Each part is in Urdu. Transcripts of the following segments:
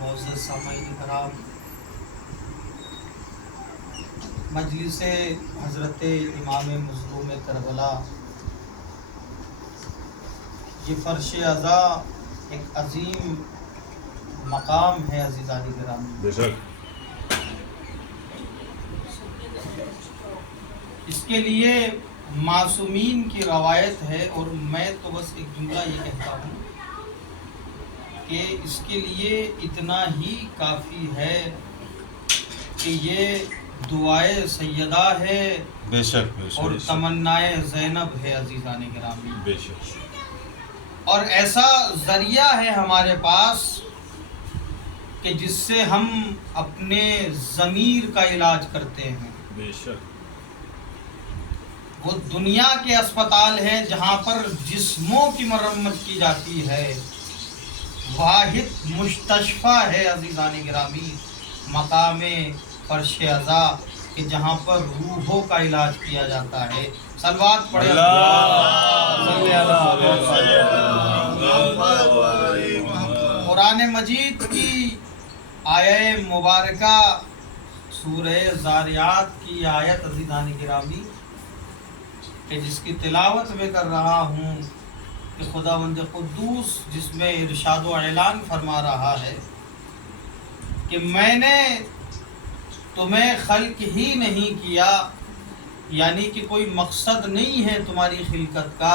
معزز سامعین کرام، مجلس حضرت امام مظلوم کربلا، یہ فرش عزا ایک عظیم مقام ہے عزیزان گرامی۔ بے شک اس کے لیے معصومین کی روایت ہے، اور میں تو بس ایک جملہ یہ کہتا ہوں کہ اس کے لیے اتنا ہی کافی ہے کہ یہ دعائے سیدہ ہے، بے شک بے اور شک تمنائے زینب ہے عزیزان گرامی۔ بے شک اور ایسا ذریعہ ہے ہمارے پاس کہ جس سے ہم اپنے ضمیر کا علاج کرتے ہیں۔ بے شک وہ دنیا کے اسپتال ہیں جہاں پر جسموں کی مرمت کی جاتی ہے، واحد مستشفیٰ ہے عزیزان گرامی مقام فرش عزا، کہ جہاں پر روحوں کا علاج کیا جاتا ہے۔ صلوات پڑھے قرآن مجید کی آیہ مبارکہ سورہ زاریات کی آیت عزیزان گرامی کہ جس کی تلاوت میں کر رہا ہوں کہ خداوند قدوس جس میں ارشاد و اعلان فرما رہا ہے کہ میں نے تمہیں خلق ہی نہیں کیا، یعنی کہ کوئی مقصد نہیں ہے تمہاری خلقت کا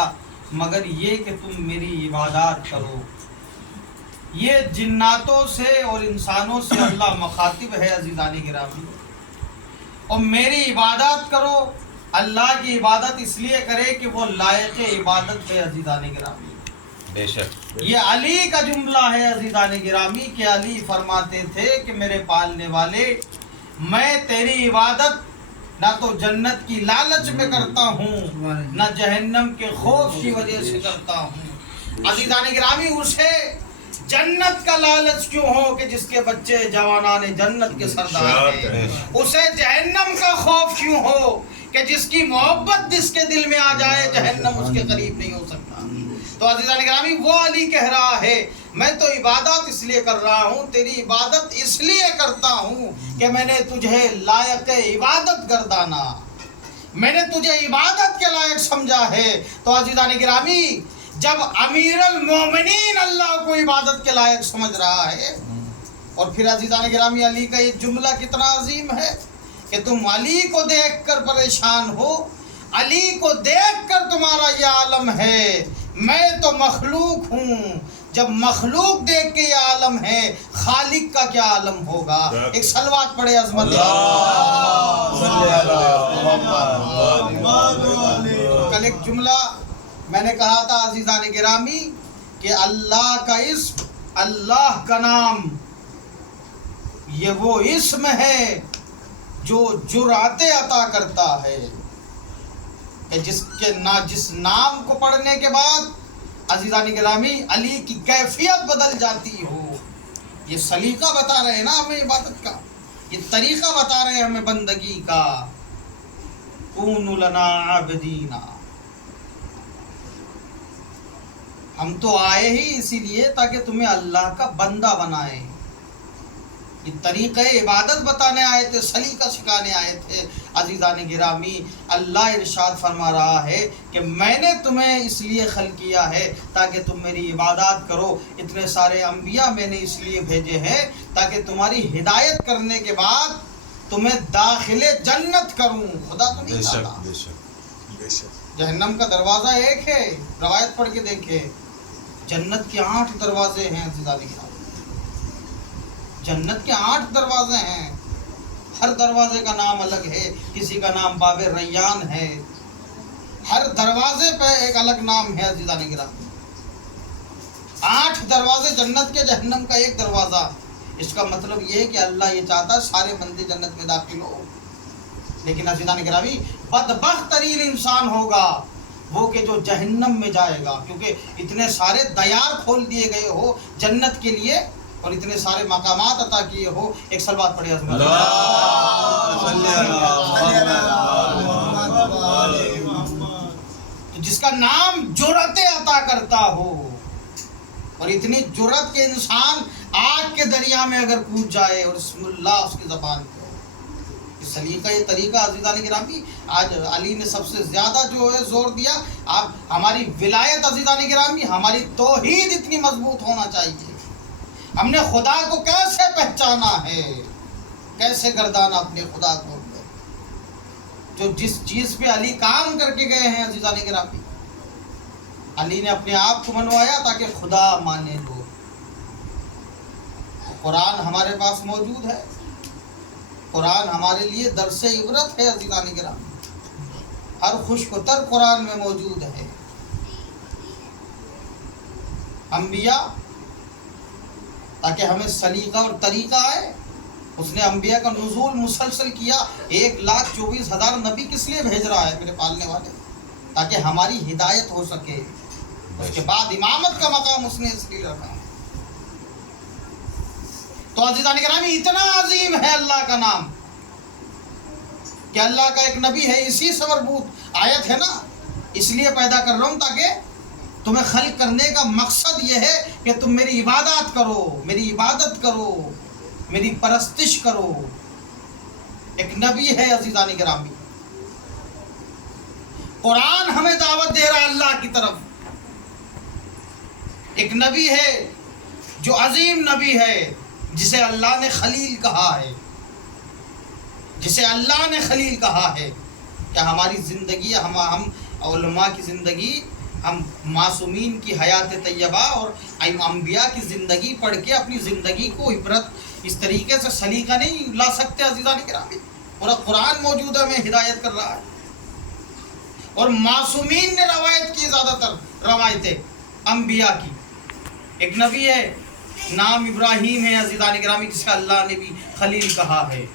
مگر یہ کہ تم میری عبادات کرو۔ یہ جناتوں سے اور انسانوں سے اللہ مخاطب ہے عزیزان گرامی، اور میری عبادات کرو۔ اللہ کی عبادت اس لیے کرے کہ وہ لائق عبادت ہے عزیزان گرامی۔ بے شک یہ علی کا جملہ ہے عزیزان گرامی کہ علی فرماتے تھے کہ میرے پالنے والے، میں تیری عبادت نہ تو جنت کی لالچ میں کرتا ہوں نہ جہنم کے خوف کی وجہ سے کرتا ہوں۔ عزیزان گرامی اسے جنت کا لالچ کیوں ہو کہ جس کے بچے جوانان جنت کے سردار ہیں، اسے جہنم کا خوف کیوں ہو کہ جس کی محبت جس کے دل میں آ جائے جہنم اس کے قریب نہیں ہو سکتا۔ تو عزیزان گرامی وہ علی کہہ رہا ہے میں تو عبادت اس لیے کر رہا ہوں، تیری عبادت اس لیے کرتا ہوں کہ میں نے تجھے لائق عبادت گردانا، میں نے تجھے عبادت کے لائق سمجھا ہے۔ تو عزیزان گرامی جب امیر المومنین اللہ کو عبادت کے لائق سمجھ رہا ہے، اور پھر عزیزان گرامی علی کا یہ جملہ کتنا عظیم ہے کہ تم علی کو دیکھ کر پریشان ہو، علی کو دیکھ کر تمہارا یہ عالم ہے، میں تو مخلوق ہوں۔ جب مخلوق دیکھ کے یہ عالم ہے، خالق کا کیا عالم ہوگا؟ ایک صلوات پڑھے عظمت کل ایک جملہ میں نے کہا تھا عزیزان گرامی کہ اللہ کا اسم، اللہ کا نام، یہ وہ اسم ہے جو جرأت عطا کرتا ہے کہ جس نام کو پڑھنے کے بعد عزیزان گرامی علی کی کیفیت بدل جاتی ہو۔ یہ سلیقہ بتا رہے ہیں نا ہمیں عبادت کا، یہ طریقہ بتا رہے ہیں ہمیں بندگی کا۔ کونوا لنا عابدین، ہم تو آئے ہی اسی لیے تاکہ تمہیں اللہ کا بندہ بنائے۔ یہ طریقہ عبادت بتانے آئے تھے، سلیقہ سکھانے آئے تھے عزیزان گرامی۔ اللہ ارشاد فرما رہا ہے کہ میں نے تمہیں اس لیے خلق کیا ہے تاکہ تم میری عبادات کرو۔ اتنے سارے انبیاء میں نے اس لیے بھیجے ہیں تاکہ تمہاری ہدایت کرنے کے بعد تمہیں داخل جنت کروں۔ خدا تو نہیں چاہتا۔ جہنم کا دروازہ ایک ہے، روایت پڑھ کے دیکھے، جنت کے 8 دروازے ہیں عزیزان گرامی، جنت کے 8 دروازے ہیں، ہر دروازے کا نام الگ ہے، کسی کا نام باب ریان ہے، ہر دروازے پہ ایک الگ نام ہے عزیزان گرامی۔ 8 دروازے جنت کے، جہنم کا 1 دروازہ۔ اس کا مطلب یہ ہے کہ اللہ یہ چاہتا ہے سارے بندے جنت میں داخل ہو، لیکن عزیزان گرامی بدبخت ترین انسان ہوگا وہ کہ جو جہنم میں جائے گا، کیونکہ اتنے سارے دیار کھول دیے گئے ہو جنت کے لیے اور اتنے سارے مقامات عطا کیے ہو۔ ایک صلوات پڑھے عظمت تو جس کا نام جرأت عطا کرتا ہو، اور اتنی جرأت کہ انسان آگ کے دریا میں اگر کود جائے اور بسم اللہ اس کی زبان پہ، یہ سلیقہ یہ طریقہ عزیزان گرامی آج علی نے سب سے زیادہ جو ہے زور دیا. آپ ہماری ولایت عزیزان گرامی، ہماری توحید اتنی مضبوط ہونا چاہیے. ہم نے خدا کو کیسے پہچانا ہے، کیسے گردانا اپنے خدا کو، جو جس چیز پہ علی کام کر کے گئے ہیں عزیزان گرامی، علی نے اپنے آپ کو منوایا تاکہ خدا مانے لوگ. قرآن ہمارے پاس موجود ہے، قرآن ہمارے لیے درس عبرت ہے عزیزان گرامی. ہر خشک و تر قرآن میں موجود ہے. انبیاء تاکہ ہمیں سلیقہ اور طریقہ آئے، اس نے انبیاء کا نزول مسلسل کیا. 1,24,000 نبی کس لیے بھیج رہا ہے میرے پالنے والے؟ تاکہ ہماری ہدایت ہو سکے. اس کے بعد امامت کا مقام اس نے اس لیے رکھا. تو عزیزان گرامی اتنا عظیم ہے اللہ کا نام کہ اللہ کا ایک نبی ہے. اسی سے مربوط آیت ہے نا، اس لیے پیدا کر رہا ہوں تاکہ تمہیں خلق کرنے کا مقصد یہ ہے کہ تم میری عبادت کرو، میری عبادت کرو، میری پرستش کرو. ایک نبی ہے عزیزان گرامی. قرآن ہمیں دعوت دے رہا ہے اللہ کی طرف. ایک نبی ہے جو عظیم نبی ہے، جسے اللہ نے خلیل کہا ہے، جسے اللہ نے خلیل کہا ہے. کیا ہماری زندگی، ہم علماء کی زندگی، ہم معصومین کی حیات طیبہ اور انبیاء کی زندگی پڑھ کے اپنی زندگی کو عبرت اس طریقے سے سلیقہ نہیں لا سکتے عزیزان گرامی؟ پورا قرآن موجود ہے، ہمیں ہدایت کر رہا ہے. اور معصومین نے روایت کی، زیادہ تر روایتیں انبیاء کی. ایک نبی ہے نام ابراہیم ہے عزیزان گرامی، جسے اللہ نے بھی خلیل کہا ہے.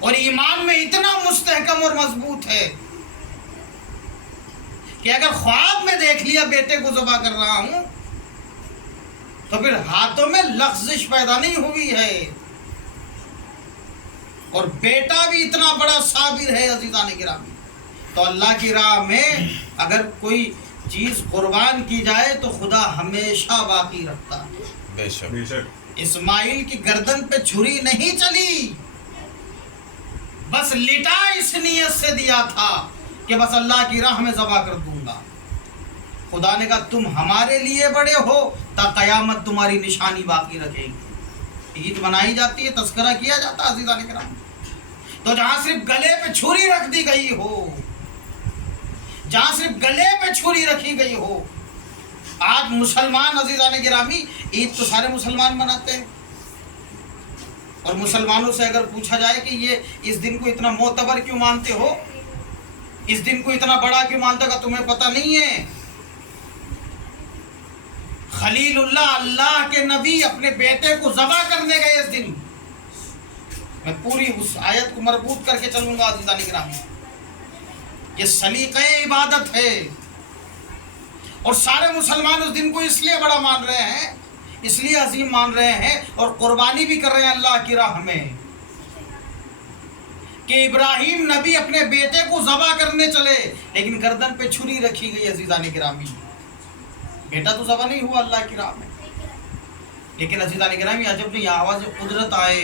اور ایمان میں اتنا مستحکم اور مضبوط ہے کہ اگر خواب میں دیکھ لیا بیٹے کو ذبح کر رہا ہوں تو پھر ہاتھوں میں لغزش پیدا نہیں ہوئی ہے. اور بیٹا بھی اتنا بڑا صابر ہے عزیزان گرامی. تو اللہ کی راہ میں اگر کوئی چیز قربان کی جائے تو خدا ہمیشہ باقی رکھتا ہے. بے شک بے شک. اسماعیل کی گردن پہ چھری نہیں چلی، بس لٹا اس نیت سے دیا تھا کہ بس اللہ کی راہ میں ذبح کر دوں گا. خدا نے کہا تم ہمارے لیے بڑے ہو تا قیامت تمہاری نشانی باقی رکھے گی. عید منائی جاتی ہے، تذکرہ کیا جاتا ہے عزیزان کرام. تو جہاں صرف گلے پہ چھری رکھ دی گئی ہو، جہاں صرف گلے پہ چھری رکھی گئی ہو. آج مسلمان عزیزان گرامی عید تو سارے مسلمان مناتے ہیں، اور مسلمانوں سے اگر پوچھا جائے کہ یہ اس دن کو اتنا معتبر کیوں مانتے ہو، اس دن کو اتنا بڑا کیوں مانتے ہو، تمہیں پتہ نہیں ہے خلیل اللہ اللہ کے نبی اپنے بیٹے کو ذبح کرنے گئے اس دن. میں پوری اس آیت کو مربوط کر کے چلوں گا عزیزان گرامی. یہ سلیقہ عبادت ہے، اور سارے مسلمان اس دن کو اس لیے بڑا مان رہے ہیں، اس لیے عظیم مان رہے ہیں، اور قربانی بھی کر رہے ہیں اللہ کی راہ میں کہ ابراہیم نبی اپنے بیٹے کو ذبح کرنے چلے لیکن گردن پہ چھری رکھی گئی عزیزان گرامی. بیٹا تو ذبح نہیں ہوا اللہ کی راہ میں، لیکن عزیزان گرامی عجب نہیں، آواز قدرت آئے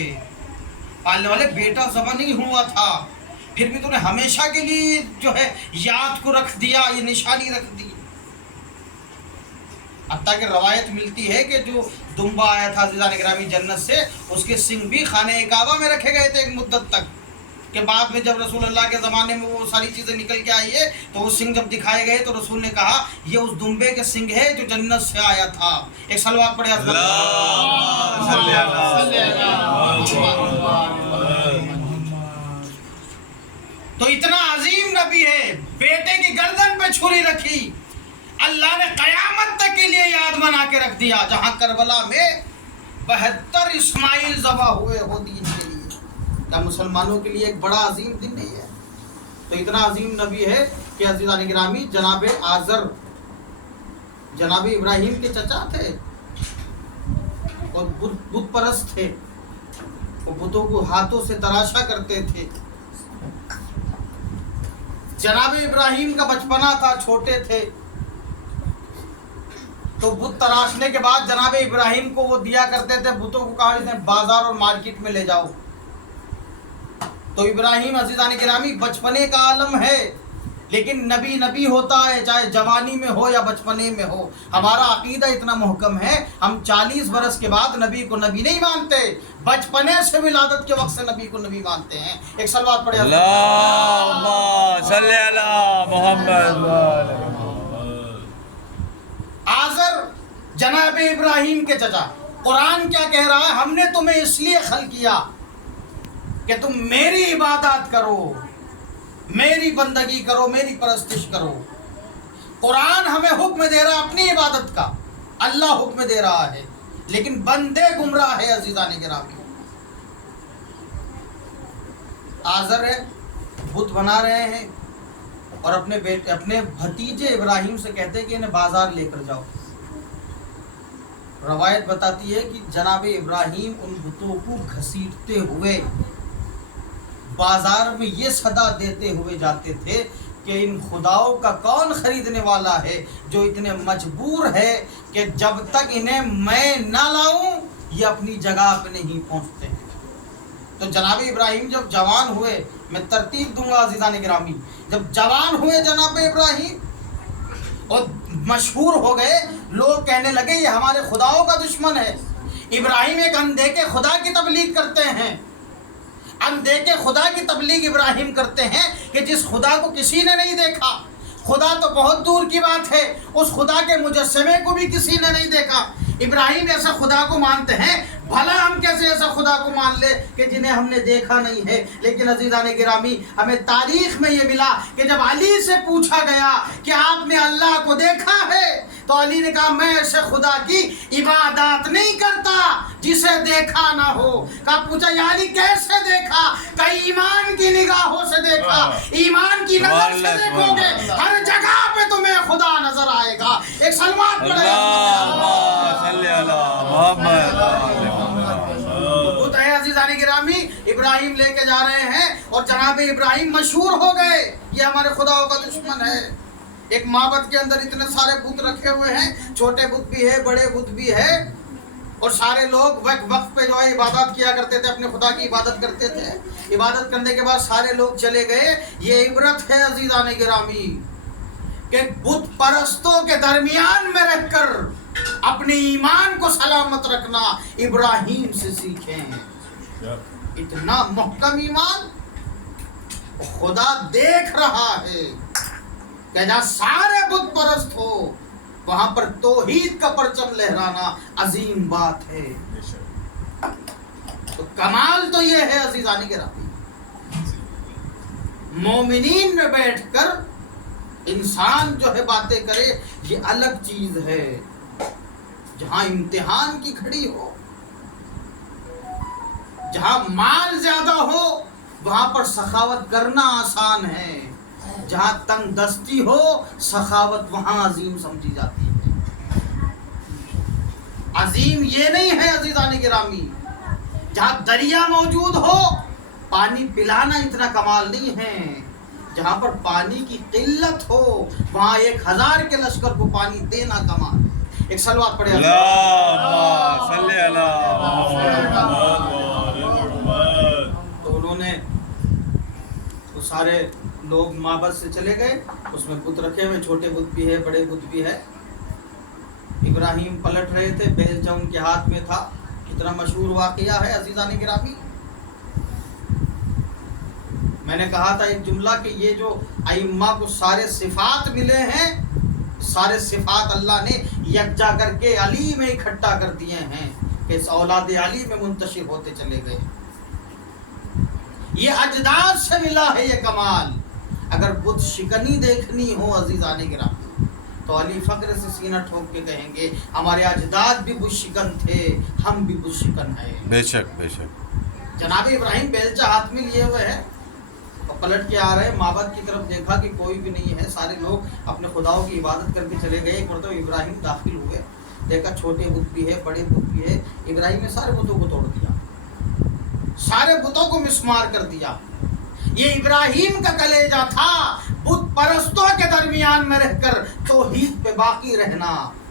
پالنے والے، بیٹا ذبح نہیں ہوا تھا پھر بھی تو نے ہمیشہ کے لیے جو ہے یاد کو رکھ دیا، یہ نشانی رکھ دی. حتیٰ کہ روایت ملتی ہے کہ جو دمبا آیا تھا عزیزان گرامی جنت سے، اس کے سنگ بھی خانہ کعبہ میں رکھے گئے تھے ایک مدت تک، کہ بعد میں جب رسول اللہ کے زمانے میں وہ ساری چیزیں نکل کے آئی ہے تو وہ سنگ جب دکھائے گئے تو رسول نے کہا یہ اس دمبے کے سنگ ہے جو جنت سے آیا تھا. ایک صلوات پڑھے تو اتنا عظیم نبی ہے، بیٹے کی گردن پہ چھری رکھی، اللہ نے قیامت تک کے لیے یاد بنا کے رکھ دیا. جہاں کربلا میں 72 اسماعیل ذبح ہوئے ہو دین کے لیے، کیا مسلمانوں کے لیے ایک بڑا عظیم دن نہیں ہے؟ تو اتنا عظیم نبی ہے کہ عزیزان گرامی جناب آزر جناب ابراہیم کے چچا تھے اور بت پرست تھے، وہ بتوں کو ہاتھوں سے تراشا کرتے تھے. جناب ابراہیم کا بچپنا تھا، چھوٹے تھے، تو بت تراشنے کے بعد جناب ابراہیم کو وہ دیا کرتے تھے بتوں کو، کہا انہیں بازار اور مارکیٹ میں لے جاؤ. تو ابراہیم عزیزان گرامی بچپنے کا عالم ہے، لیکن نبی ہوتا ہے چاہے جوانی میں ہو یا بچپنے میں ہو. ہمارا عقیدہ اتنا محکم ہے، ہم 40 برس کے بعد نبی کو نبی نہیں مانتے، بچپنے سے ولادت کے وقت سے نبی کو نبی مانتے ہیں. ایک سلوات پڑھے اللہم صلی علی محمد. آزر جناب ابراہیم کے چچا. قرآن کیا کہہ رہا ہے؟ ہم نے تمہیں اس لیے خلق کیا کہ تم میری عبادت کرو، میری بندگی کرو، میری پرستش کرو. قرآن ہمیں حکم دے رہا اپنی عبادت کا، اللہ حکم دے رہا ہے، لیکن بندے گمراہ ہے عزیزان گرامی. آزر ہے بت بنا رہے ہیں اور اپنے بھتیجے ابراہیم سے کہتے ہیں کہ انہیں بازار لے کر جاؤ. روایت بتاتی ہے کہ جناب ابراہیم ان بتوں کو گھسیٹتے ہوئے بازار میں یہ صدا دیتے ہوئے جاتے تھے کہ ان خداؤں کا کون خریدنے والا ہے جو اتنے مجبور ہے کہ جب تک انہیں میں نہ لاؤں یہ اپنی جگہ پہ نہیں پہنچتے ہیں. تو جناب ابراہیم جب جوان ہوئے، میں ترتیب دوں گا عزیزان گرامی، جب جوان ہوئے جناب ابراہیم اور مشہور ہو گئے، لوگ کہنے لگے یہ ہمارے خداؤں کا دشمن ہے. ابراہیم ایک اندیکھے خدا کی تبلیغ کرتے ہیں. اندیکھے خدا کی تبلیغ ابراہیم کرتے ہیں کہ جس خدا کو کسی نے نہیں دیکھا. خدا تو بہت دور کی بات ہے، اس خدا کے مجسمے کو بھی کسی نے نہیں دیکھا. ابراہیم ایسا خدا کو مانتے ہیں، بھلا ہم کیسے ایسا خدا کو مان لے کہ جنہیں ہم نے دیکھا نہیں ہے. لیکن عزیزان گرامی ہمیں تاریخ میں یہ ملا کہ جب علی سے پوچھا گیا کہ آپ نے اللہ کو دیکھا ہے تو علی نے کہا میں ایسے خدا کی عبادت نہیں کرتا جسے دیکھا نہ ہو. کہا پوچھا یا علی کیسے دیکھا؟ کہا ایمان کی نگاہوں سے دیکھا. ایمان کی نظر سے دیکھو گے ہر جگہ پہ تمہیں خدا نظر آئے گا. ایک سلوات پڑھے صلی علی محمد. بت ہے عزیزان گرامی، ابراہیم لے کے جا رہے ہیں اور جناب ابراہیم مشہور ہو گئے یہ ہمارے خداؤں کا دشمن ہے. ایک معبد کے اندر اتنے سارے بت رکھے ہوئے ہیں، چھوٹے بت بھی ہے، بڑے بت بھی ہے، اور سارے لوگ وقت پہ جو ہے عبادت کیا کرتے تھے، اپنے خدا کی عبادت کرتے تھے. عبادت کرنے کے بعد سارے لوگ چلے گئے. یہ عبرت ہے عزیزان گرامی کہ بت پرستوں کے درمیان میں رہ کر اپنے ایمان کو سلامت رکھنا ابراہیم سے سیکھیں. اتنا محکم ایمان، خدا دیکھ رہا ہے کہ جہاں سارے بت پرست ہو وہاں پر توحید کا پرچم لہرانا عظیم بات ہے. تو کمال تو یہ ہے عزیزانی گرامی، مومنین میں بیٹھ کر انسان جو ہے باتیں کرے یہ الگ چیز ہے. جہاں امتحان کی گھڑی ہو، جہاں مال زیادہ ہو وہاں پر سخاوت کرنا آسان ہے. جہاں تنگ دستی ہو سخاوت وہاں عظیم سمجھی جاتی ہے. عظیم یہ نہیں ہے عزیزان گرامی جہاں دریا موجود ہو پانی پلانا اتنا کمال نہیں ہے. جہاں پر پانی کی قلت ہو وہاں 1000 کے لشکر کو پانی دینا کمال. ایک سلوات پڑھے اللہم صلی علی محمد. تو انہوں نے وہ سارے لوگ معبد سے چلے گئے، اس میں بت رکھے ہوئے، چھوٹے بت بھی ہے، بڑے بت بھی ہے. ابراہیم پلٹ رہے تھے، بیلچہ ان کے ہاتھ میں تھا. کتنا مشہور واقعہ ہے عزیزان گرامی. میں نے کہا تھا ایک جملہ کہ یہ جو ائمہ کو سارے صفات ملے ہیں، سارے صفات اللہ نے یکجا کر کے علی میں اکٹھا کر دیے ہیں کہ اس اولاد علی میں منتشر ہوتے چلے گئے. یہ اجداد سے ملا ہے یہ کمال. اگر بت شکنی دیکھنی ہو عزیزان گرامی تو علی فخر سے سینہ ٹھوک کے کہیں گے ہمارے اجداد بھی بت شکن تھے، ہم بھی بت شکن ہیں. بے شک بے شک. جناب ابراہیم بیلچہ ہاتھ میں لیے ہوئے ہیں اور پلٹ کے آ رہے ہیں. معبد کی طرف دیکھا کہ کوئی بھی نہیں ہے، سارے لوگ اپنے خداؤں کی عبادت کر کے چلے گئے. ایک مرتبہ ابراہیم داخل ہوئے، دیکھا چھوٹے بت بھی ہے، بڑے بت بھی ہے. ابراہیم نے سارے بتوں کو توڑ دیا، سارے بتوں کو مسمار کر دیا. یہ ابراہیم کا کلیجہ تھا، بت پرستوں کے درمیان میں رہ کر توحید پہ باقی رہنا.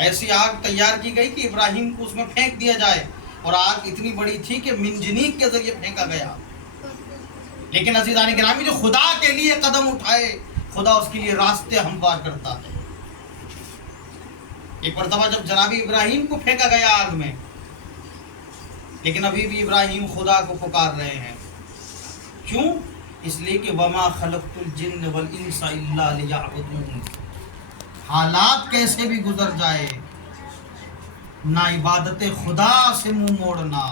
ایسی آگ تیار کی گئی کہ ابراہیم کو اس میں پھینک دیا جائے، اور آگ اتنی بڑی تھی کہ منجنیق کے ذریعے پھینکا گیا۔ لیکن عزیزان گرامی جو خدا کے لیے قدم اٹھائے، خدا اس کے لیے راستے ہموار کرتا ہے۔ ایک مرتبہ جب جناب ابراہیم کو پھینکا گیا آگ میں، لیکن ابھی بھی ابراہیم خدا کو پکار رہے ہیں۔ کیوں؟ اس لیے کہ وما خلقت الجن والانس الا لیعبدون، حالات کیسے بھی گزر جائے، نہ عبادت خدا سے منہ موڑنا،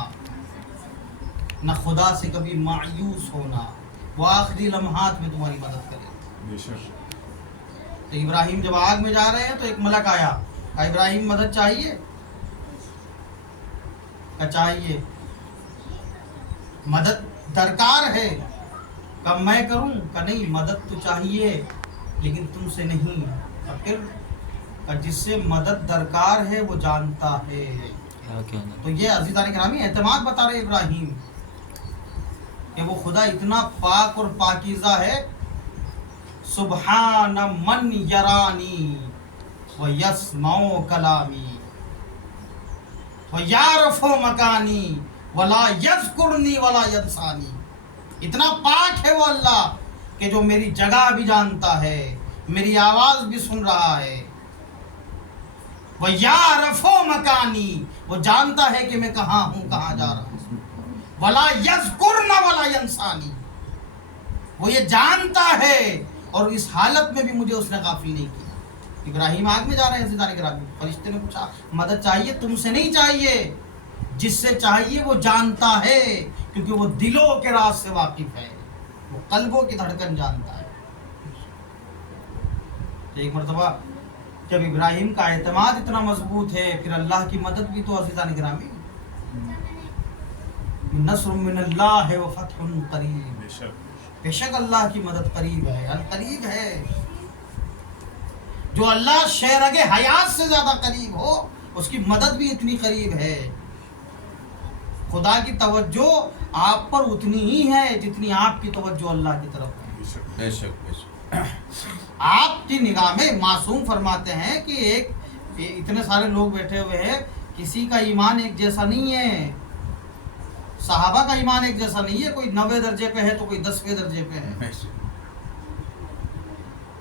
نہ خدا سے کبھی مایوس ہونا، وہ آخری لمحات میں تمہاری مدد کرے۔ بے شک تو ابراہیم جب آگ میں جا رہے ہیں تو ایک ملک آیا، کہا ابراہیم مدد چاہیے؟ کہا چاہیے۔ مدد درکار ہے؟ کہا میں کروں؟ کہا نہیں، مدد تو چاہیے لیکن تم سے نہیں۔ کہا پھر؟ کہا جس سے مدد درکار ہے وہ جانتا ہے۔ تو یہ عزیزان گرامی اعتماد بتا رہے ابراہیم کہ وہ خدا اتنا پاک اور پاکیزہ ہے، سبحان من یرانی ویسمع کلامی ویعرف مکانی ولا یذکرنی ولا ینسانی۔ اتنا پاک ہے وہ اللہ کہ جو میری جگہ بھی جانتا ہے، میری آواز بھی سن رہا ہے، ویعرف مکانی، وہ جانتا ہے کہ میں کہاں ہوں، کہاں جا رہا ہوں، ولا یذکرن ولا ینسانی، وہ یہ جانتا ہے اور اس حالت میں بھی مجھے اس نے غافل نہیں کیا۔ ابراہیم آگ میں جا رہے ہیں عزیزان گرامی، فرشتے نے پوچھا مدد چاہیے؟ تم سے نہیں چاہیے، جس سے چاہیے وہ جانتا ہے، کیونکہ وہ دلوں کے راز سے واقف ہے، وہ قلبوں کی دھڑکن جانتا ہے۔ تو ایک مرتبہ جب ابراہیم کا اعتماد اتنا مضبوط ہے، پھر اللہ کی مدد بھی تو عزیزان گرامی، نصر من اللہ و فتح قریب، بے شک بے شک اللہ کی مدد قریب ہے، القریب ہے۔ جو اللہ شہرگ حیات سے زیادہ قریب ہو، اس کی مدد بھی اتنی قریب ہے۔ خدا کی توجہ آپ پر اتنی ہی ہے جتنی آپ کی توجہ اللہ کی طرف ہے۔ بے شک بے شک بے شک۔ آپ کی نگاہ میں معصوم فرماتے ہیں کہ اتنے سارے لوگ بیٹھے ہوئے ہیں، کسی کا ایمان ایک جیسا نہیں ہے، صحابہ کا ایمان ایک جیسا نہیں ہے، کوئی 90 درجے پہ ہے تو کوئی 10ویں درجے پہ ہے۔ بے شک۔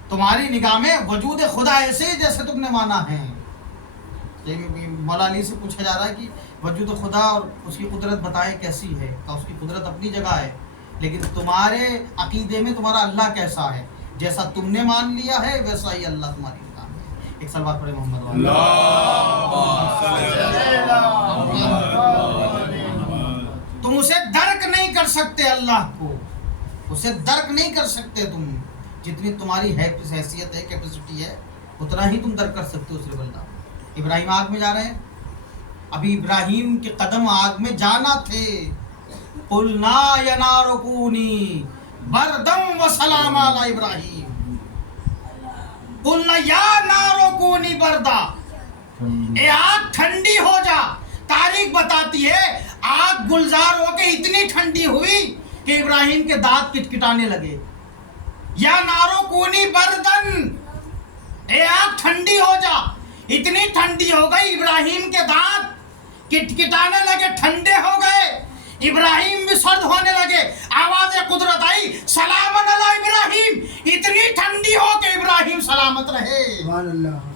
تمہاری نگاہ میں وجود خدا ایسے ہی جیسے تم نے مانا ہے۔ مولا علی سے پوچھا جا رہا ہے کہ وجود خدا اور اس کی قدرت بتائیں کیسی ہے، تو اس کی قدرت اپنی جگہ ہے، لیکن تمہارے عقیدے میں تمہارا اللہ کیسا ہے، جیسا تم نے مان لیا ہے ویسا ہی اللہ تمہاری نگاہ میں ہے۔ ایک صلوات پڑھے محمد والا۔ تم اسے درک نہیں کر سکتے، اللہ کو اسے درک نہیں کر سکتے تم، جتنی تمہاری حیثیت ہے، کیپیسٹی ہے، اتنا ہی تم درک کر سکتے ہو صرف اللہ۔ ابراہیم آگ میں جا رہے ہیں، ابھی ابراہیم کے قدم آگ میں جانا تھے۔ قلنا یا نار کونی بردم و سلام علی ابراہیم، قلنا یا نار کونی بردا، اے آگ ٹھنڈی ہو جا۔ تاریخ بتاتی ہے آگ گلزار ہو کے اتنی ٹھنڈی ہوئی کہ ابراہیم کے دانت کٹکٹانے لگے۔ یا نارو کونی بردن، اے آگ ٹھنڈی ہو جا۔ اتنی ٹھنڈی ہو گئی ابراہیم کے دانت کٹکٹانے لگے، ٹھنڈے ہو گئے، ابراہیم بھی سرد ہونے لگے۔ آواز قدرت آئی سلام علی ابراہیم، اتنی ٹھنڈی ہو کہ ابراہیم سلامت رہے،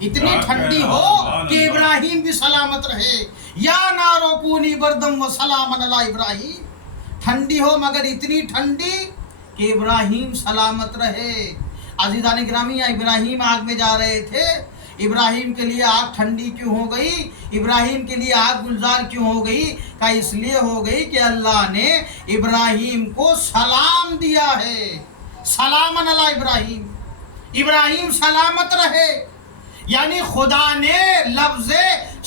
اتنی ٹھنڈی ہو کہ ابراہیم بھی سلامت رہے۔ یا نارو کونی بردم و سلام علی ابراہیم، ٹھنڈی ہو مگر اتنی ٹھنڈی کہ ابراہیم سلامت رہے۔ عزیزان گرامی، ابراہیم آگ میں جا رہے تھے، ابراہیم کے لیے آگ ٹھنڈی کیوں ہو گئی، ابراہیم کے لیے آگ گلزار کیوں ہو گئی؟ کہ اس لیے ہو گئی کہ اللہ نے ابراہیم کو سلام دیا ہے۔ سلام علی ابراہیم، ابراہیم سلامت رہے، یعنی خدا نے لفظ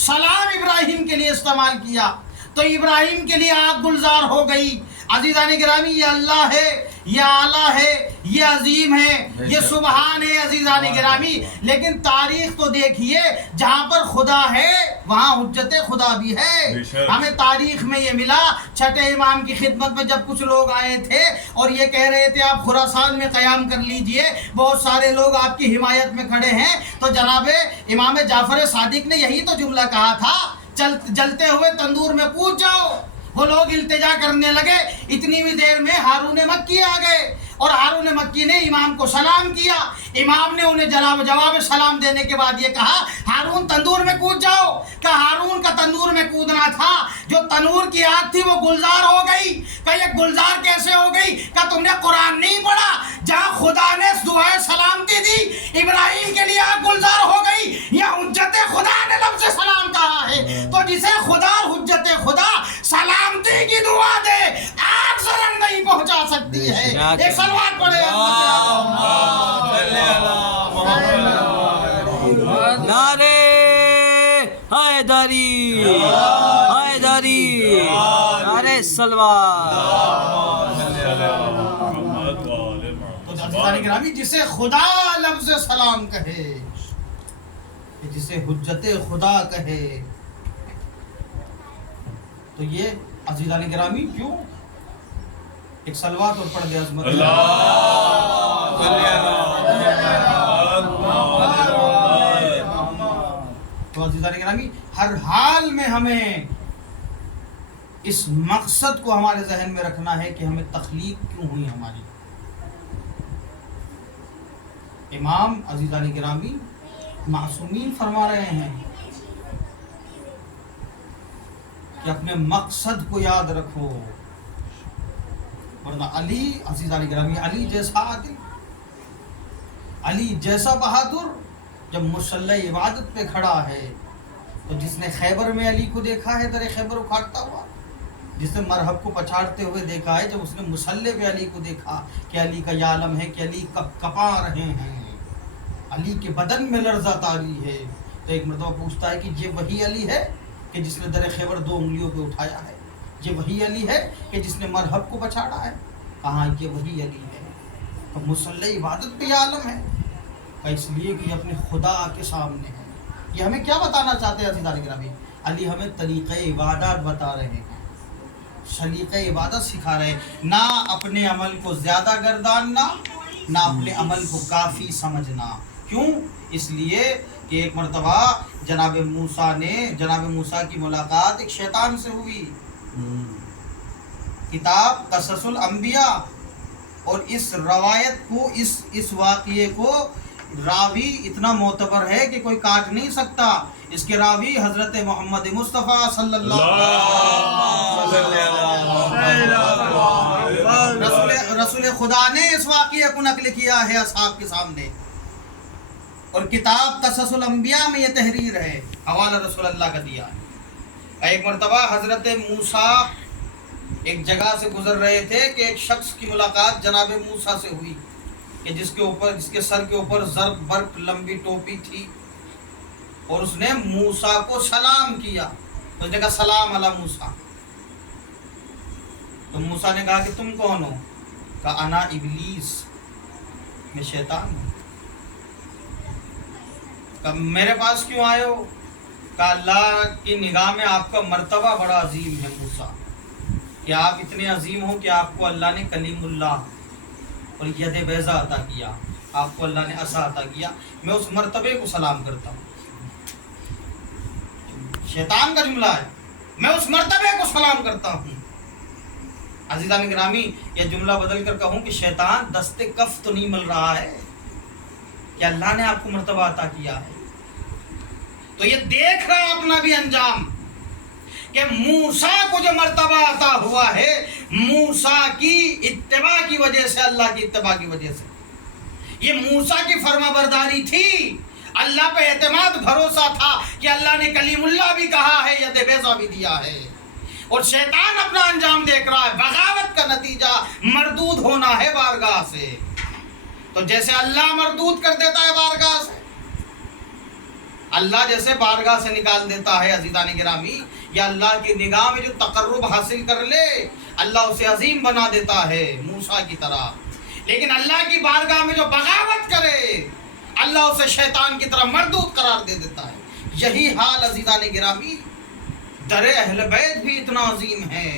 سلام ابراہیم کے لیے استعمال کیا، تو ابراہیم کے لیے آگ گلزار ہو گئی۔ عزیزان گرامی یہ اللہ ہے، یہ اعلیٰ ہے، یہ عظیم ہے، یہ سبحان ہے عزیزان گرامی. لیکن تاریخ تو دیکھیے، جہاں پر خدا ہے وہاں حجت خدا بھی ہے. ہمیں تاریخ میں یہ ملا، چھٹے امام کی خدمت میں جب کچھ لوگ آئے تھے اور یہ کہہ رہے تھے آپ خراسان میں قیام کر لیجئے، بہت سارے لوگ آپ کی حمایت میں کھڑے ہیں، تو جناب امام جعفر صادق نے یہی تو جملہ کہا تھا، جلتے ہوئے تندور میں کود جاؤ. وہ لوگ التجا کرنے لگے، اتنی بھی دیر میں ہارون مکی آ گئے اور ہارون مکی نے امام کو سلام کیا. امام نے انہیں جواب سلام دینے کے بعد یہ کہا ہارون تندور میں کود جاؤ. کہ ہارون کا تندور میں کودنا تھا، جو تنور کی آگ تھی وہ گلزار ہو گئی. کہ یہ گلزار کیسے ہو گئی؟ کہ تم نے قرآن نہیں پڑھا، جہاں خدا نے دعائے سلامتی دی ابراہیم کے لیے آگ گلزار ہو گئی. یہ حجت خدا نے لفظ سلام کہا ہے. تو جسے خدا حجت خدا سلامتی کی دعا دے، آگ ضرر نہیں پہنچا سکتی ہے. ایک سلوات پڑھے. نعرے حیدری، حیدری، نعرے سلوات. تو عزیزان گرامی جسے خدا لفظ سلام کہے، جسے حجت خدا کہے، تو یہ عزیزان گرامی کیوں ایک سلوات اور پڑھ دے عظمت تو عزیزان گرامی ہر حال میں ہمیں اس مقصد کو ہمارے ذہن میں رکھنا ہے کہ ہمیں تخلیق کیوں ہوئی ہماری. امام عزیزان گرامی معصومین فرما رہے ہیں کہ اپنے مقصد کو یاد رکھو، ورنہ علی عزیزان گرامی علی جیسا عادل، علی جیسا بہادر جب مصلی عبادت پہ کھڑا ہے، تو جس نے خیبر میں علی کو دیکھا ہے در خیبر اکھاڑتا ہوا، جس نے مرحب کو پچھاڑتے ہوئے دیکھا ہے، جب اس نے مصلی پہ علی کو دیکھا کہ علی کا یہ عالم ہے کہ علی کپا رہے ہیں، علی کے بدن میں لرزہ طاری ہے، تو ایک مرتبہ پوچھتا ہے کہ یہ وہی علی ہے کہ جس نے در خیبر 2 انگلیوں پہ اٹھایا ہے؟ یہ وہی علی ہے کہ جس نے مرحب کو پچھاڑا ہے؟ کہاں یہ وہی علی ہے. تو مصلی عبادت پہ یہ عالم ہے، اس لیے کہ یہ اپنے خدا کے سامنے ہے. یہ ہمیں کیا بتانا چاہتے ہیں عزیزان گرامی؟ علی ہمیں طریقہ عبادت بتا رہے ہیں، سلیقہ عبادت سکھا رہے ہیں. نہ اپنے عمل کو زیادہ گرداننا، نہ اپنے عمل کو کافی سمجھنا. کیوں؟ اس لیے کہ ایک مرتبہ جناب موسیٰ کی ملاقات ایک شیطان سے ہوئی. کتاب قصص الانبیاء اور اس روایت کو اس واقعے کو راوی اتنا معتبر ہے کہ کوئی کاٹ نہیں سکتا. اس کے راوی حضرت محمد مصطفیٰ صلی اللہ رسول خدا نے اس واقعے کو نقل کیا ہے اصحاب کے سامنے، اور کتاب قصص الانبیاء میں یہ تحریر ہے، حوالہ رسول اللہ کا دیا ہے. ایک مرتبہ حضرت موسیٰ ایک جگہ سے گزر رہے تھے کہ ایک شخص کی ملاقات جناب موسیٰ سے ہوئی کہ جس کے سر کے اوپر زرق برق لمبی ٹوپی تھی، اور اس نے موسیٰ کو سلام کیا. اس نے کہا سلام علی موسیٰ. تو موسیٰ نے کہا کہ تم کون ہو؟ کہا انا ابلیس، میں شیطان ہوں. کہا میرے پاس کیوں آئے ہو؟ کہا اللہ کی نگاہ میں آپ کا مرتبہ بڑا عظیم ہے موسیٰ، کہ آپ اتنے عظیم ہو کہ آپ کو اللہ نے کلیم اللہ اور ید بیضا عطا کیا، آپ کو اللہ نے عصا عطا کیا، میں اس مرتبے کو سلام کرتا ہوں. شیطان کا جملہ ہے، میں اس مرتبے کو سلام کرتا ہوں. عزیزان گرامی یہ جملہ بدل کر کہوں کہ شیطان دست کف تو نہیں مل رہا ہے کہ اللہ نے آپ کو مرتبہ عطا کیا ہے، تو یہ دیکھ رہا اپنا بھی انجام کہ موسیٰ کو جو مرتبہ عطا ہوا ہے موسیٰ کی اتباع کی وجہ سے، اللہ کی اتباع کی وجہ سے. یہ موسیٰ کی فرما برداری تھی، اللہ پہ اعتماد بھروسہ تھا کہ اللہ نے کلیم اللہ بھی کہا ہے، ید بیضا بھی دیا ہے. اور شیطان اپنا انجام دیکھ رہا ہے، بغاوت کا نتیجہ مردود ہونا ہے بارگاہ سے. تو جیسے اللہ مردود کر دیتا ہے بارگاہ سے، اللہ جیسے بارگاہ سے نکال دیتا ہے عزیزان گرامی، یا اللہ کی نگاہ میں جو تقرب حاصل کر لے، اللہ اسے عظیم بنا دیتا ہے موسیٰ کی طرح، لیکن اللہ کی بارگاہ میں جو بغاوت کرے اللہ اسے شیطان کی طرح مردود قرار دے دیتا ہے۔ یہی حال عزیزان گرامی در اہل بیت بھی اتنا عظیم ہے۔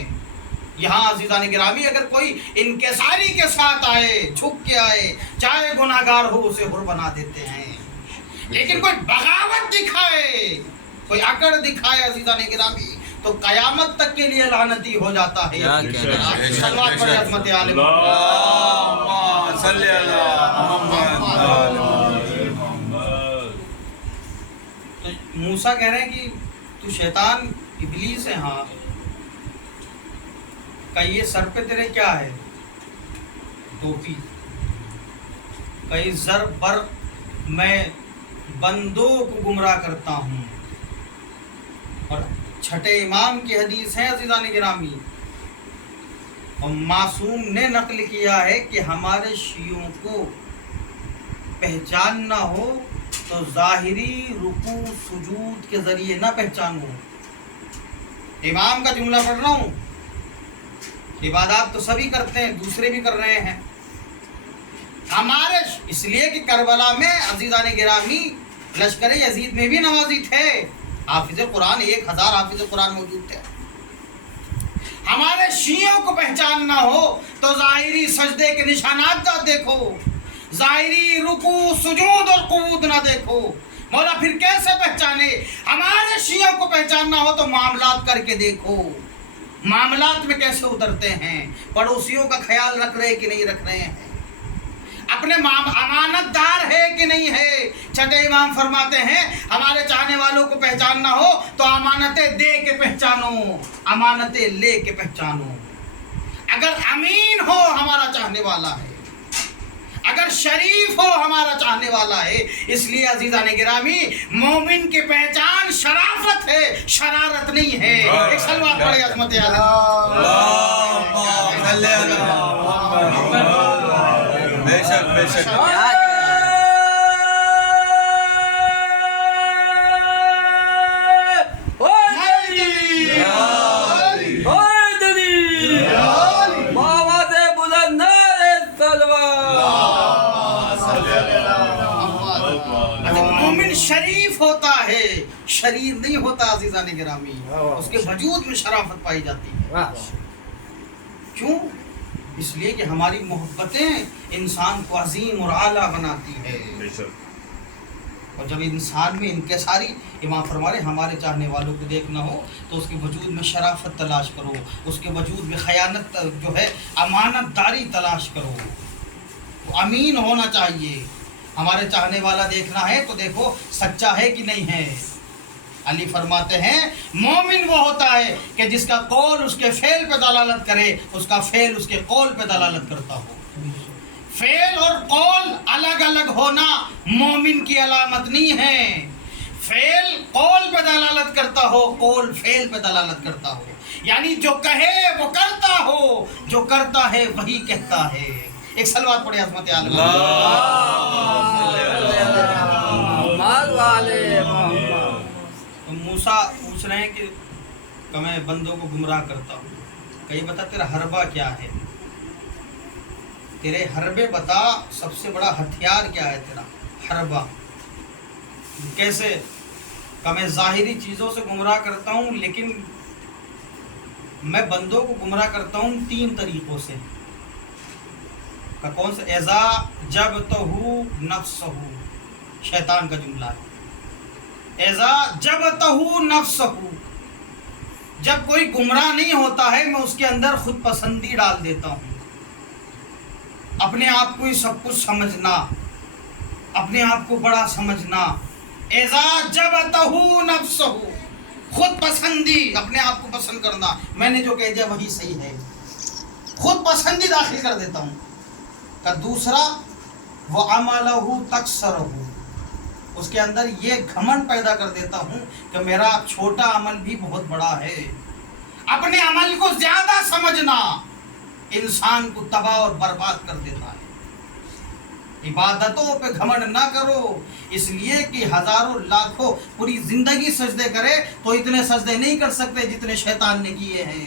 یہاں عزیزان گرامی اگر کوئی انکساری کے ساتھ آئے، جھک کے آئے، چاہے گناہگار ہو، اسے حر بنا دیتے ہیں، لیکن کوئی بغاوت دکھائے، کوئی اکڑ دکھائے عزیزان گرامی تو قیامت تک کے لیے لعنتی ہو جاتا ہے۔ صلوات پڑھیں عظمت عالم۔ اللہم صلی علی محمد آل محمد۔ تو موسیٰ کہہ رہے ہیں کہ تو شیطان ابلیس ہے، ہاں، کہ یہ سر پہ تیرے کیا ہے؟ ٹوپی۔ کئی ضرب بر میں بندوں کو گمراہ کرتا ہوں۔ اور چھٹے امام کی حدیث ہے عزیزان گرامی، اور معصوم نے نقل کیا ہے کہ ہمارے شیعوں کو پہچاننا ہو تو ظاہری رکوع سجود کے ذریعے نہ پہچانو۔ امام کا جملہ پڑھ رہا ہوں، عبادات تو سبھی کرتے ہیں، دوسرے بھی کر رہے ہیں، ہمارے اس لیے کہ کربلا میں عزیزان گرامی لشکر یزید میں بھی نمازی تھے، حافظ قرآن 1000 حافظ قرآن موجود تھے۔ ہمارے شیعوں کو پہچاننا ہو تو ظاہری سجدے کے نشانات نہ دیکھو، ظاہری رکوع سجود اور قعود نہ دیکھو، مولا پھر کیسے پہچانے؟ ہمارے شیعوں کو پہچاننا ہو تو معاملات کر کے دیکھو، معاملات میں کیسے اترتے ہیں، پڑوسیوں کا خیال رکھ رہے کہ نہیں رکھ رہے ہیں، اپنے امانت دار ہے کہ نہیں ہے۔ چھٹے امام فرماتے ہیں ہمارے چاہنے والوں کو پہچاننا ہو تو امانتیں دے کے پہچانو، امانتیں لے کے پہچانو۔ اگر امین ہو ہمارا چاہنے والا ہے، اگر شریف ہو ہمارا چاہنے والا ہے۔ اس لیے عزیزان گرامی مومن کی پہچان شرافت ہے، شرارت نہیں ہے۔ ایک صلوات پڑھیں عظمت عالم۔ اللہم صلی علی محمد۔ بے شک بے شک۔ مومن شریف ہوتا ہے، شریر نہیں ہوتا عزیزان گرامی، اس کے وجود میں شرافت پائی جاتی ہے۔ کیوں؟ اس لیے کہ ہماری محبتیں انسان کو عظیم اور اعلیٰ بناتی ہے، اور جب انسان میں انکساری، امام فرما رہے ہمارے چاہنے والوں کو دیکھنا ہو تو اس کے وجود میں شرافت تلاش کرو، اس کے وجود میں خیانت جو ہے امانت داری تلاش کرو، وہ امین ہونا چاہیے۔ ہمارے چاہنے والا دیکھنا ہے تو دیکھو سچا ہے کہ نہیں ہے۔ علی فرماتے ہیں مومن وہ ہوتا ہے کہ جس کا قول اس کے فعل پہ دلالت کرے، اس کا فعل اس کے قول پہ دلالت کرتا ہو۔ فعل اور قول الگ الگ ہونا مومن کی علامت نہیں ہے۔ فعل قول پہ دلالت کرتا ہو، قول فعل پہ دلالت کرتا ہو، یعنی جو کہے وہ کرتا ہو، جو کرتا ہے وہی کہتا ہے۔ ایک صلوات پڑھیں عظمت عالم۔ موسیٰ پوچھ رہے ہیں کہ میں بندوں کو گمراہ کرتا ہوں، کہ یہ بتا تیرا حربہ کیا ہے، تیرے حربے بتا، سب سے بڑا ہتھیار کیا ہے تیرا حربہ، کیسے؟ کہ میں ظاہری چیزوں سے گمراہ کرتا ہوں، لیکن میں بندوں کو گمراہ کرتا ہوں 3 طریقوں سے۔ کہ کون سے؟ اذا جبتہو نفسہو، شیطان کا جملہ ہے، اذا جبتہو نفسہو، جب کوئی گمراہ نہیں ہوتا ہے میں اس کے اندر خود پسندی ڈال دیتا ہوں، اپنے آپ کو ہی سب کچھ سمجھنا، اپنے آپ کو بڑا سمجھنا۔ اذا جبتہو نفسہو، خود پسندی، اپنے آپ کو پسند کرنا، میں نے جو کہہ دیا وہی صحیح ہے، خود پسندی داخل کر دیتا ہوں۔ کا دوسرا وَعَمَلَهُ تَكْسَرَهُ، اس کے اندر یہ گھمنڈ پیدا کر دیتا ہوں کہ میرا چھوٹا عمل بھی بہت بڑا ہے۔ اپنے عمل کو زیادہ سمجھنا انسان کو تباہ اور برباد کر دیتا ہے۔ عبادتوں پہ گھمنڈ نہ کرو، اس لیے کہ ہزاروں لاکھوں پوری زندگی سجدے کرے تو اتنے سجدے نہیں کر سکتے جتنے شیطان نے کیے ہیں۔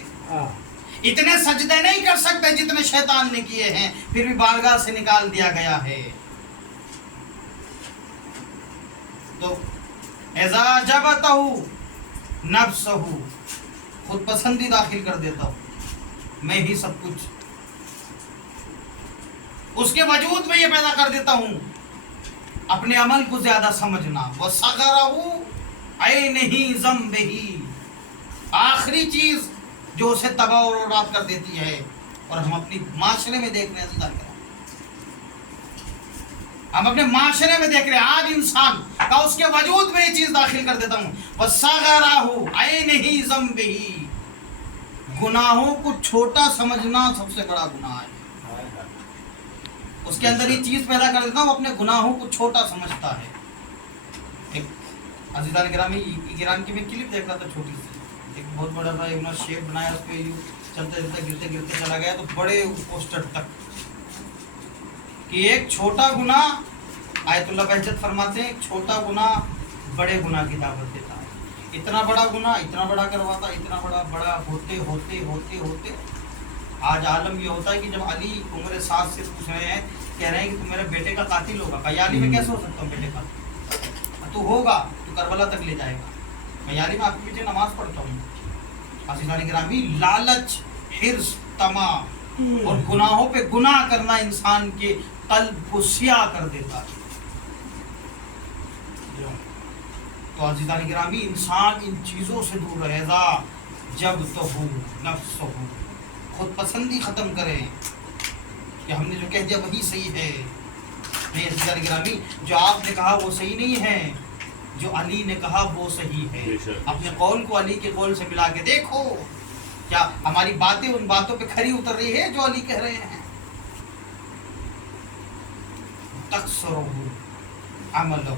اتنے سجدے نہیں کر سکتے جتنے شیطان نے کیے ہیں، پھر بھی بارگاہ سے نکال دیا گیا ہے۔ تو اذا جبتہ نفسہ، خود پسندی داخل کر دیتا ہوں، میں ہی سب کچھ، اس کے وجود میں یہ پیدا کر دیتا ہوں اپنے عمل کو زیادہ سمجھنا۔ وَصَغَرَهُ عَيْنِهِ ذَنبِهِ، آخری چیز جو اسے تباہ و برباد کر دیتی ہے، اور ہم اپنی معاشرے میں دیکھ رہے ہیں، ہم اپنے معاشرے میں دیکھ رہے ہیں، آج انسان کا اس کے وجود میں یہ چیز داخل کر دیتا ہوں، وَصَغَرَهُ عَيْنِهِ ذَنبِهِ، گناہوں کو چھوٹا سمجھنا سب سے بڑا گناہ ہے۔ اس کے اندر یہ چیز پیدا کر دیتا ہوں، اپنے گناہوں کو چھوٹا سمجھتا ہے۔ ایک عزیزان گرامی، ایران کی میں کلپ دیکھ رہا تھا چھوٹی سی، ایک بہت بڑا تھا، انہوں نے شیپ بنایا، اس پہ چلتے چلتے گرتے گرتے چلا گیا، تو بڑے پوسٹر تک کہ ایک چھوٹا گناہ، آیت اللہ بہجت فرماتے ہیں، ایک چھوٹا گناہ بڑے گناہ کی دعوت دیتا ہے۔ اتنا بڑا گناہ اتنا بڑا کرواتا، اتنا بڑا ہوتے ہوتے ہوتے ہوتے آج عالم یہ ہوتا ہے کہ جب علی عمر 7 سے پوچھ رہے ہیں، کہہ رہے ہیں کہ تم میرے بیٹے کا قاتل ہوگا، کہا علی میں کیسے ہو سکتا ہوں بیٹے کا، تو ہوگا، تو کربلا تک لے جائے گا، میں علی میں آپ کے پیچھے نماز پڑھتا ہوں۔ عزیزان گرامی، لالچ، حرص، طمع اور گناہوں پہ گناہ کرنا انسان کے قلب کو سیاہ کر دیتا ہے۔ تو عزیزان گرامی، انسان ان چیزوں سے دور رہے گا جب تو ہو نفس ہو، خود پسندی ختم کریں کہ ہم نے جو کہہ دیا وہی صحیح ہے۔ نہیں عزیزان گرامی، جو آپ نے کہا وہ صحیح نہیں ہے، جو علی نے کہا وہ صحیح ہے۔ اپنے قول کو علی کے قول سے ملا کے دیکھو، کیا ہماری باتیں ان باتوں پہ کھری اتر رہی ہے جو علی کہہ رہے ہیں؟ تکثرہ عملہ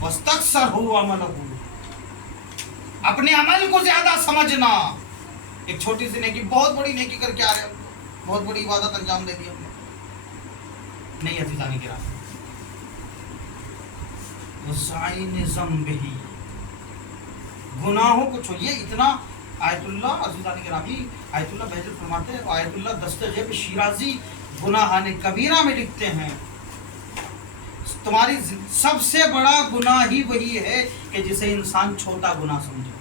واستکثرہ عملہ، اپنے عمل کو زیادہ سمجھنا۔ ایک چھوٹی سی نیکی بہت بڑی نیکی کر کے آ رہے ہیں، بہت بڑی عبادت انجام دے دی ہم نے، نہیں عزیزان کرام۔ وَزَعِنِ ذَنبِهِ، گناہوں کو چھوڑیے۔ اتنا آیت اللہ، عزیزان گرامی، آیت اللہ بہجت فرماتے ہیں، آیت اللہ دستغیب شیرازی گناہان کبیرہ میں لکھتے ہیں، تمہاری سب سے بڑا گناہ ہی وہی ہے کہ جسے انسان چھوٹا گناہ سمجھے۔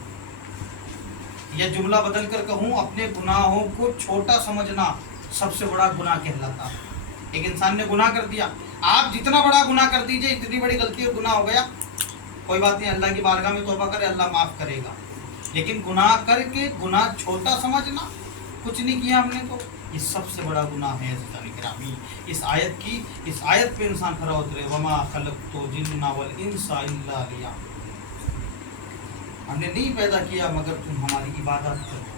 یہ جملہ بدل کر کہوں، اپنے گناہوں کو چھوٹا سمجھنا سب سے بڑا گناہ کہلاتا ہے۔ ایک انسان نے گناہ کر دیا، آپ جتنا بڑا گناہ کر دیجئے، اتنی بڑی غلطی اور گناہ ہو گیا، کوئی بات نہیں، اللہ کی بارگاہ میں توبہ کرے، اللہ معاف کرے گا۔ لیکن گناہ کر کے گناہ چھوٹا سمجھنا، کچھ نہیں کیا ہم نے تو، یہ سب سے بڑا گناہ ہے عزیزان گرامی۔ اس آیت پہ انسان کھڑا اترے، وما خلقت الجن والانس الا لیعبدون، ہم نے نہیں پیدا کیا مگر تم ہماری عبادت کرو۔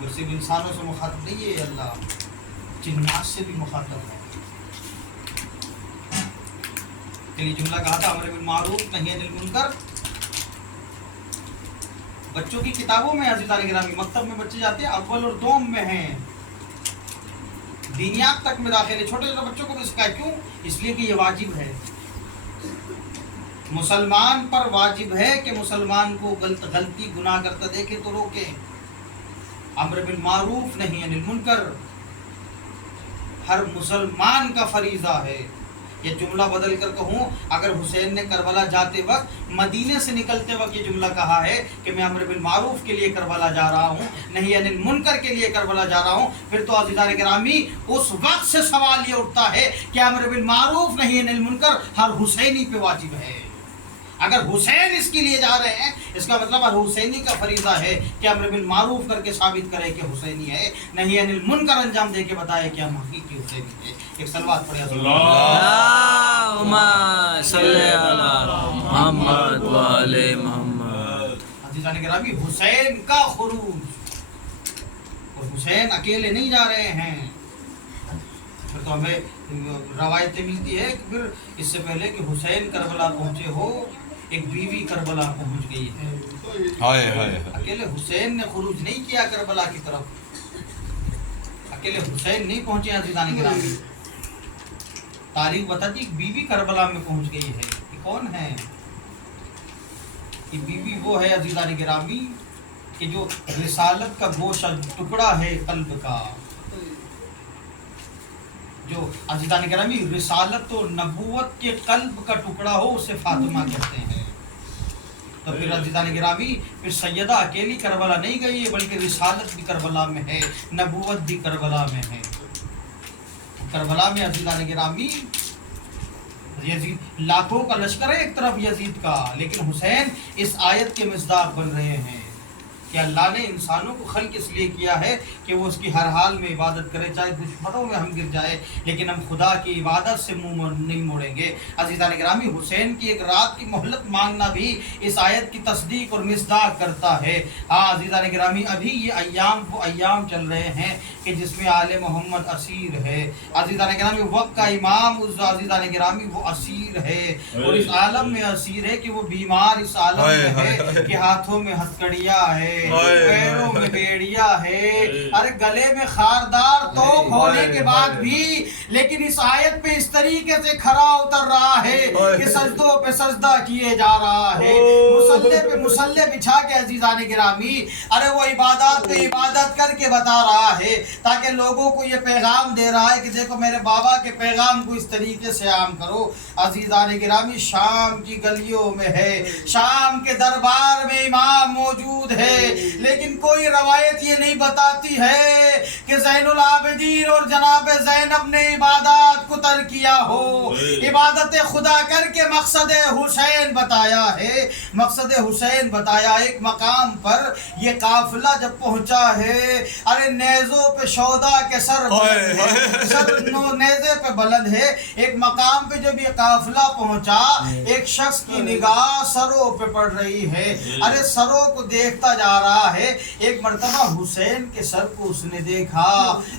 وہ صرف انسانوں سے مخاطب نہیں ہے اللہ، جنات سے بھی مخاطب ہے۔ یہ جملہ کہا تھا امر بالمعروف نہی عن المنکر، بچوں کی کتابوں میں عزیزان گرامی، مکتب میں بچے جاتے ہیں اول اور دوم میں ہیں، دینیات تک میں داخل ہے، چھوٹے چھوٹے بچوں کو بھی سکھائے، کیوں؟ اس لیے کہ یہ واجب ہے، مسلمان پر واجب ہے کہ مسلمان کو غلطی گناہ کرتا دیکھے تو روکے۔ امر بالمعروف نہی عن المنکر ہر مسلمان کا فریضہ ہے۔ یہ جملہ بدل کر کہوں، اگر حسین نے کربلا جاتے وقت، مدینے سے نکلتے وقت یہ جملہ کہا ہے کہ میں امر بالمعروف کے لیے کربلا جا رہا ہوں، نہی عن المنکر کے لیے کربلا جا رہا ہوں، پھر تو عزیزان گرامی اس وقت سے سوال یہ اٹھتا ہے کہ امر بالمعروف نہی عن المنکر ہر حسینی پہ واجب ہے۔ اگر حسین اس کے لیے جا رہے ہیں، اس کا مطلب ہر حسینی کا فریضہ ہے کہ امر بالمعروف کر کے ثابت کرے کہ حسینی ہے، نہی عن المنکر انجام دے کے بتائے کہ ہم حقیقی حسینی ہے۔ ایک صلوات پڑھیں اللہم صلی علی محمد و آل محمد۔ عزیزان گرامی، حسین کا خروج، اور حسین اکیلے نہیں جا رہے ہیں، پھر تو ہمیں روایتیں ملتی ہے کہ پھر اس سے پہلے کہ حسین کربلا پہنچے ہو، ایک بیوی کربلا پہنچ گئی ہے۔ اکیلے حسین نے خروج نہیں کیا کربلا کی طرف، اکیلے حسین نہیں پہنچے عزیزان گرامی، تاریخ بتاتی ایک بیوی کربلا میں پہنچ گئی ہے۔ یہ کون ہے؟ یہ بیوی وہ ہے عزیزان گرامی کہ جو رسالت کا گوشہ ٹکڑا ہے قلب کا، جو عزیزان گرامی رسالت و نبوت کے قلب کا ٹکڑا ہو اسے فاطمہ کہتے ہیں۔ تو پھر عزیزان گرامی پھر سیدہ اکیلی کربلا نہیں گئی ہے، بلکہ رسالت بھی کربلا میں ہے، نبوت بھی کربلا میں ہے۔ کربلا میں عزیزان گرامی یزید لاکھوں کا لشکر ہے ایک طرف یزید کا، لیکن حسین اس آیت کے مصداق بن رہے ہیں کہ اللہ نے انسانوں کو خلق اس لیے کیا ہے کہ وہ اس کی ہر حال میں عبادت کرے، چاہے دشمنوں میں ہم گر جائے لیکن ہم خدا کی عبادت سے منہ نہیں موڑیں گے۔ عزیزان گرامی حسین کی ایک رات کی مہلت مانگنا بھی اس آیت کی تصدیق اور مصداق کرتا ہے۔ ہاں عزیزان گرامی ابھی یہ ایام وہ ایام چل رہے ہیں کہ جس میں آل محمد اسیر ہے۔ عزیزان گرامی وقت کا امام اس عزیزان گرامی وہ اسیر ہے، اور اس عالم میں اسیر ہے کہ وہ بیمار اس عالم میں ہے کہ ہاتھوں میں ہتھکڑیاں ہے، پیروں میں بیڑیا ہے، ارے گلے میں خاردار توپ ہونے کے بعد بھی لیکن اس آیت پہ اس طریقے سے کھڑا اتر رہا ہے کہ سجدوں پہ سجدہ کیے جا رہا ہے، مصلے پہ مصلے بچھا کے عزیزان گرامی ارے وہ عبادات پہ عبادت کر کے بتا رہا ہے، تاکہ لوگوں کو یہ پیغام دے رہا ہے کہ دیکھو میرے بابا کے پیغام کو اس طریقے سے عام کرو۔ عزیزان گرامی شام کی گلیوں میں ہے، شام کے دربار میں امام موجود ہے، لیکن کوئی روایت یہ نہیں بتاتی ہے کہ زین العابدین اور جناب زینب نے عبادات کو ترک کیا ہو، عبادت خدا کر کے مقصد حسین بتایا ہے، مقصد حسین بتایا۔ ایک مقام پر یہ قافلہ جب پہنچا ہے، ارے نیزوں پہ شودا کے سر بلند ہے، سر نیزے پہ بلند ہے، ایک مقام پہ جب یہ قافلہ پہنچا ایک شخص کی نگاہ سروں پہ پڑ رہی ہے، ارے سروں کو دیکھتا جا رہا ہے۔ ایک مرتبہ حسین کے سر کو اس نے دیکھا،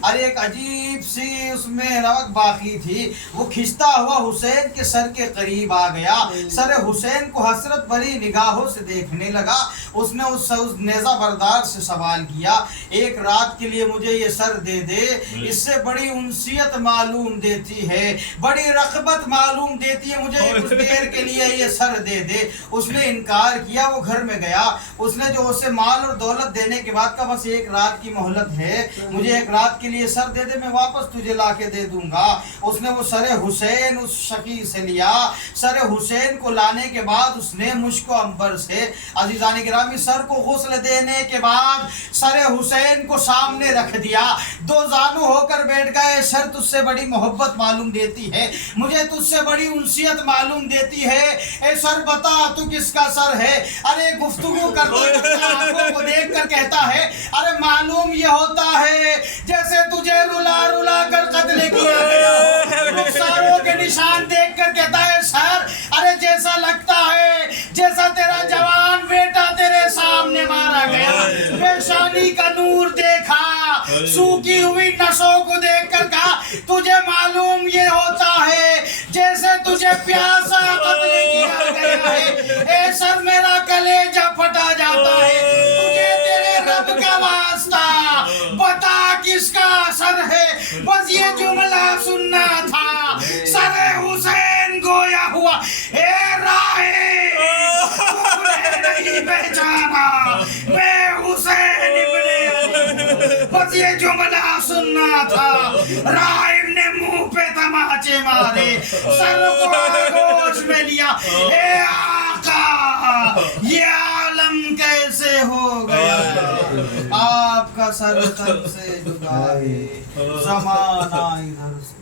ارے ایک عجیب سی اس میں رونق باقی تھی، وہ کھنچتا ہوا حسین کے سر کے قریب آ گیا، سر حسین کو حسرت بھری نگاہوں سے دیکھنے لگا۔ اس نے اس نیزہ بردار سے سوال کیا، ایک رات کے لیے مجھے یہ سر دے دے، اس سے بڑی انسیت معلوم دیتی ہے، بڑی رغبت معلوم دیتی ہے، مجھے کچھ دیر کے لیے یہ سر دے دے۔ اس نے انکار کیا، وہ گھر میں گیا، اس نے جو اسے مال اور دولت دینے کے بعد کہا بس ایک رات کی مہلت ہے، مجھے ایک رات کے لیے سر دے دے، میں واپس تجھے لا کے دے دوں گا۔ اس نے وہ سر حسین اس شقی سے لیا، سر حسین کو لانے کے بعد اس نے مشک و عنبر سے عزیزان گرامی سر کو غسل دینے کے بعد سر حسین کو سامنے رکھ دیا، دو زانو ہو کر بیٹھ گئے، سر تجھ سے بڑی محبت معلوم دیتی ہے، مجھے تجھ سے بڑی انسیت معلوم دیتی ہے، اے سر بتا تو کس کا سر ہے؟ ارے گفتگو کرتے آنکھوں کو دیکھ کر کہتا ہے ارے معلوم یہ ہوتا ہے جیسے تجھے رلا رلا کر قتل کیا گیا ہو، رخساروں کے نشان دیکھ کر کہتا ہے سر ارے جیسا لگتا ہے جیسا تیرا جوان بیٹا تیرے سامنے مارا گیا، پیشانی کا نور دیکھا، سوکھی ہوئی نسوں کو دیکھ کر کہا تجھے معلوم یہ ہوتا ہے جیسے تجھے پیاسا قتل کیا گیا ہے، اے سر میرا کلیجہ پھٹا جاتا ہے، تجھے تیرے رب کا واسطہ بتا کس کا سر ہے، بس یہ جملہ سننا تھا، سر حسین گویا ہوا، اے راہے تو نے نہیں پہچانا میں حسین ابن علی، بس یہ جملہ سننا تھا، راہب نے منہ پہ تماچے مارے، سر کو آغوش میں لیا، اے آقا یہ عالم کیسے ہو گیا، آپ کا سر تن سے جدا ہے، زمانہ ادھر سے